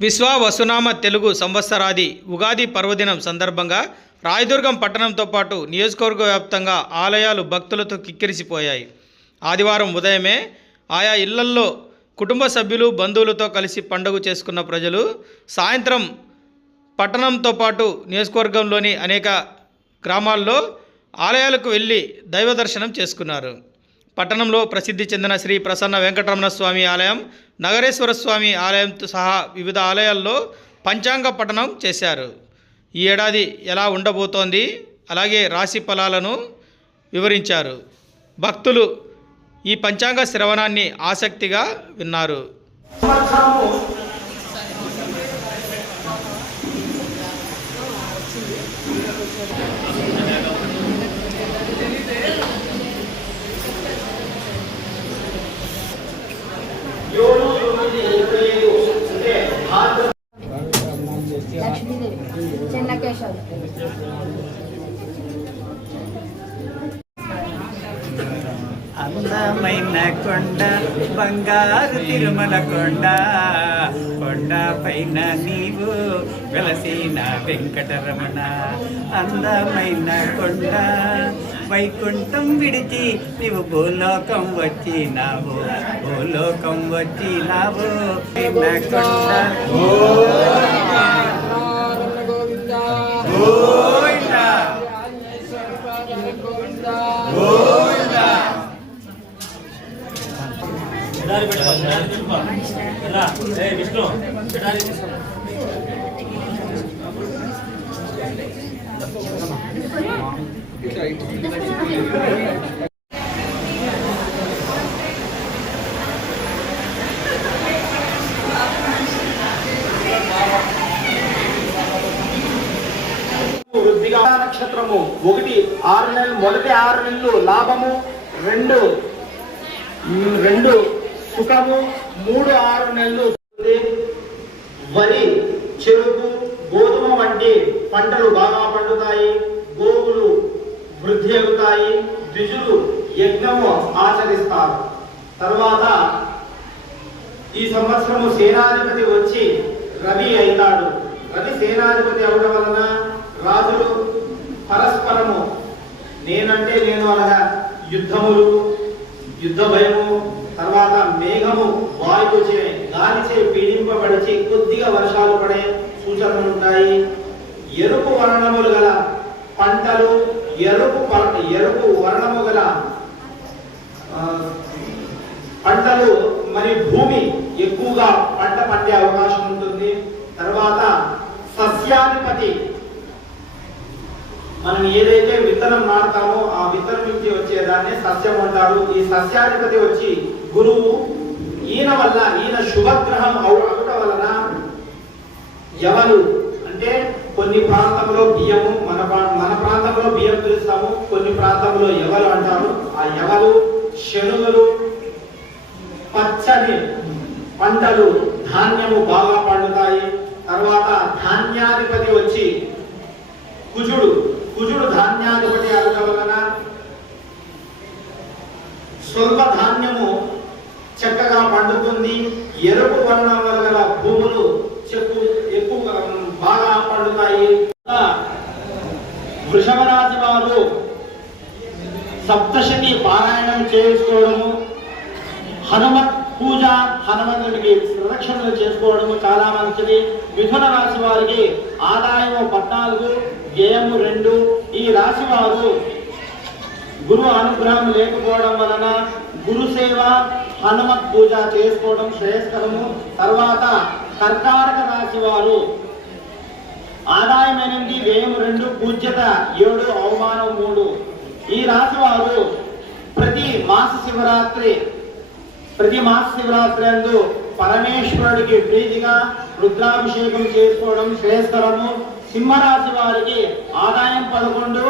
విశ్వ వసునామ తెలుగు సంవత్సరాది ఉగాది పర్వదినం సందర్భంగా రాయదుర్గం పట్టణంతో పాటు నియోజకవర్గ వ్యాప్తంగా ఆలయాలు భక్తులతో కిక్కిరిసిపోయాయి. ఆదివారం ఉదయమే ఆయా ఇళ్ళల్లో కుటుంబ సభ్యులు బంధువులతో కలిసి పండుగ చేసుకున్న ప్రజలు సాయంత్రం పట్టణంతో పాటు నియోజకవర్గంలోని అనేక గ్రామాల్లో ఆలయాలకు వెళ్ళి దైవ దర్శనం చేసుకున్నారు. పట్టణంలో ప్రసిద్ధి చెందిన శ్రీ ప్రసన్న వెంకటరమణ స్వామి ఆలయం నగరేశ్వర స్వామి ఆలయంతో సహా వివిధ ఆలయాల్లో పంచాంగ పఠనం చేశారు. ఈ ఏడాది ఎలా ఉండబోతోంది? అలాగే రాశి ఫలాలను వివరించారు. భక్తులు ఈ పంచాంగ శ్రవణాన్ని ఆసక్తిగా విన్నారు. అందమైన కొండ బంగారు తిరుమల కొండ. కొండ పైన నీవు వెలసిన వెంకటరమణ. అందమైన కొండ వైకుంఠం విడిచి నీవు భూలోకం వచ్చినావు. భూలోకం వచ్చినావు. కొండ. గోవిందా. గోవిందా. నక్షత్రము. ఒకటి ఆరు నెలలు. మొదటి ఆరు నెలలు లాభము. రెండు రెండు సుఖము మూడు ఆరు నెలలు వరి చెరుకు గోధుమ వంటి పంటలు బాగా పండుతాయి. గోవులు వృద్ధి అవుతాయి. ద్విజులు యజ్ఞము ఆచరిస్తారు. తర్వాత ఈ సంవత్సరము సేనాధిపతి వచ్చి రవి అవుతాడు. రవి సేనాధిపతి అవడం వలన రాజులు పరస్పరము నేనంటే నేను అనగా యుద్ధములు యుద్ధ భయము తర్వాత మేఘము వాయుచే గాలిచే పీడింపబడిచి కొద్దిగా వర్షాలు పడే సూచనలు ఉంటాయి. ఎరుపు వర్ణములు గల పంటలు ఎరుపు ఎరుపు వర్ణము గల పంటలు మరి భూమి ఎక్కువగా పంట పండే అవకాశం ఉంటుంది. తర్వాత సస్యాధిపతి. మనం ఏదైతే విత్తనం నాటుతామో ఆ విత్తనం నుంచి వచ్చేదాన్ని సస్యం అంటారు. ఈ సస్యాధిపతి వచ్చి గురువు ఈయన వల్ల ఈయన శుభగ్రహం అవుట వలన ఎవరు? అంటే కొన్ని ప్రాంతంలో బియ్యము మన ప్రా- మన ప్రాంతంలో బియ్యం పిలుస్తాము. కొన్ని ప్రాంతంలో ఎవరు అంటారు? ఆ ఎవరు? శనువులు పచ్చని పంటలు ధాన్యము బాగా పండుతాయి. తర్వాత ధాన్యాధిపతి వచ్చి కుజుడు. కుజుడు ధాన్యాధిపతి అవడం వలన స్వల్ప ధాన్యం ఎరుపు వర్ణాలు గల భూములు చెప్పు ఎక్కువ బాగా పండుతాయి. వృషభ రాశి వారు సప్తశతి పారాయణం చేసుకోవడము హనుమత్ పూజ హనుమంతుడికి ప్రదక్షిణలు చేసుకోవడము చాలా మంచిది. మిథున రాశి వారికి ఆదాయము పద్నాలుగు వ్యయము రెండు. ఈ రాశి వారు గురువు అనుగ్రహం లేకపోవడం వలన గురు సేవ హనుమత్ పూజ చేసుకోవడం శ్రేయస్కరము. తర్వాత కర్కాటక రాశి వారు ఆదాయం ఎనిమిది వ్యయం రెండు పూజ్యత ఏడు అవమానం మూడు. ఈ రాశి వారు ప్రతి మాస శివరాత్రి ప్రతి మాస శివరాత్రి అందు పరమేశ్వరుడికి ప్రీతిగా రుద్రాభిషేకం చేసుకోవడం శ్రేయస్కరము. సింహరాశి వారికి ఆదాయం పదకొండు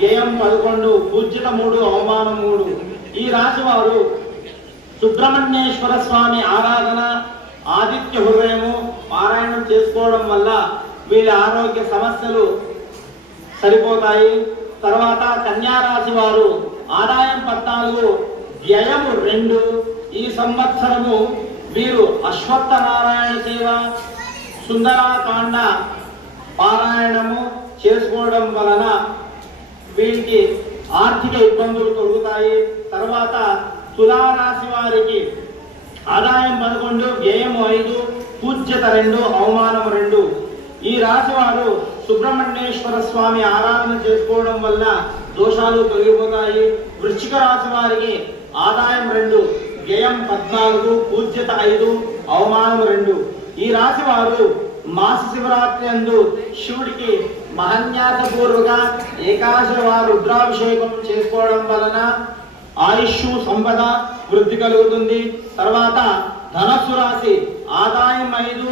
వ్యయం పదకొండు పూజ్యత మూడు అవమానం మూడు. ఈ రాజువారు సుబ్రహ్మణ్యేశ్వర స్వామి ఆరాధన ఆదిత్య హృదయము పారాయణం చేసుకోవడం వల్ల వీళ్ళ ఆరోగ్య సమస్యలు సరిపోతాయి. తర్వాత కన్యారాశి వారు ఆదాయం పద్నాలుగు వ్యయము రెండు. ఈ సంవత్సరము వీరు అశ్వత్థ నారాయణ సేవ సుందరాకాండ పారాయణము చేసుకోవడం వలన వీరికి ఆర్థిక ఇబ్బందులు తొలుగుతాయి. తర్వాత తులారాశి వారికి ఆదాయం పదకొండు వ్యయం ఐదు పూజ్యత రెండు అవమానం రెండు. ఈ రాశి వారు సుబ్రహ్మణ్యేశ్వర స్వామి ఆరాధన చేసుకోవడం వల్ల దోషాలు తొలగిపోతాయి. వృశ్చిక రాశి వారికి ఆదాయం రెండు వ్యయం పద్నాలుగు పూజ్యత ఐదు అవమానం రెండు. ఈ రాశి వారు మాస శివరాత్రి అందు శివుడికి మహన్యాసపూర్వక ఏకాశ వారు రుద్రాభిషేకం చేసుకోవడం వలన ఆయుష్ సంపద వృద్ధి కలుగుతుంది. తర్వాత ధనస్సు రాశి ఆదాయం ఐదు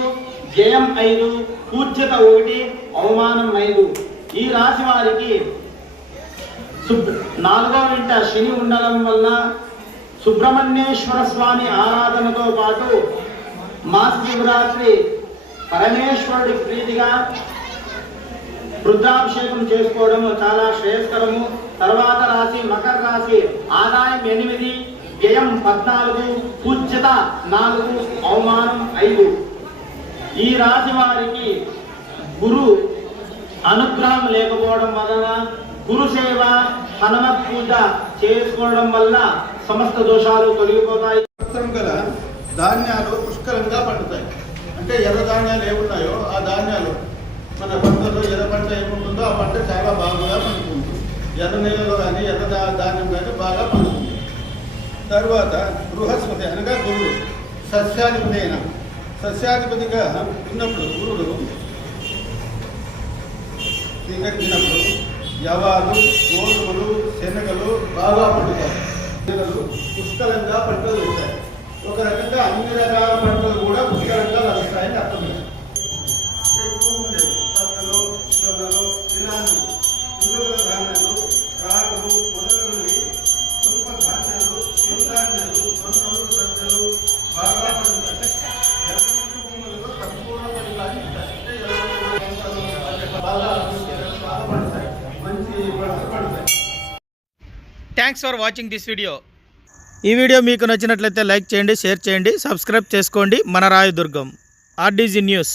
జయం ఐదు పూజ్యత ఒకటి అవమానం ఐదు. ఈ రాశి వారికి సుబ్- నాలుగో ఇంట శని ఉండడం వల్ల సుబ్రహ్మణ్యేశ్వర స్వామి ఆరాధనతో పాటు మాస శివరాత్రి పరమేశ్వరుడి ప్రీతిగా రుద్రాభిషేకం చేసుకోవడం చాలా శ్రేయస్కరము. తర్వాత రాశి మకర రాశి ఆదాయం ఎనిమిది వ్యయం పద్నాలుగు పూజ్యత నాలుగు అవమానం ఐదు. ఈ రాశి వారికి గురు అనుగ్రహం లేకపోవడం వలన గురు సేవ హనుమత్ పూజ చేసుకోవడం వల్ల సమస్త దోషాలు తొలగిపోతాయి. గల ధాన్యాలు పుష్కలంగా పండుతాయి. అంటే ఎర్ర ధాన్యాలు ఏమున్నాయో ఆ ధాన్యాలు మన పంటలో ఎర్ర పంట ఏముంటుందో ఆ పంట చాలా బాగా పండుతుంది. ఎర్ర నీళ్ళలో కానీ ఎర్ర ధాన్యం కానీ బాగా పండుతుంది. తర్వాత బృహస్పతి అనగా గురుడు సస్యాధిపతి అయిన సస్యాధిపతిగా ఉన్నప్పుడు గురుడు స్వీకరించినప్పుడు యవాలు గోధుమలు శనగలు బాగా పండుతాయి. శనగలు పుష్కలంగా పంటలు వస్తాయి. ఒక రకంగా అన్ని రకాల పంటలు కూడా పుష్కలంగా లభిస్తాయని అర్థమైంది జొన్నలు, ఇలాంటి ద్విదళ ధాన్యాలు రాగులు మొదలగునవి స్వల్ప ధాన్యాలు చిరుధాన్యాలు సొంతలు సజ్జలు బాగా పండుతాయి ఎర్రమట్టి తక్కువ ఫలితాలు బాగా బాగా పండుతాయి మంచి పండుతాయి thanks for watching this video ఈ వీడియో మీకు నచ్చినట్లయితే లైక్ చేయండి షేర్ చేయండి సబ్స్క్రైబ్ చేసుకోండి. మన రాయదుర్గం ఆర్డీజీ న్యూస్.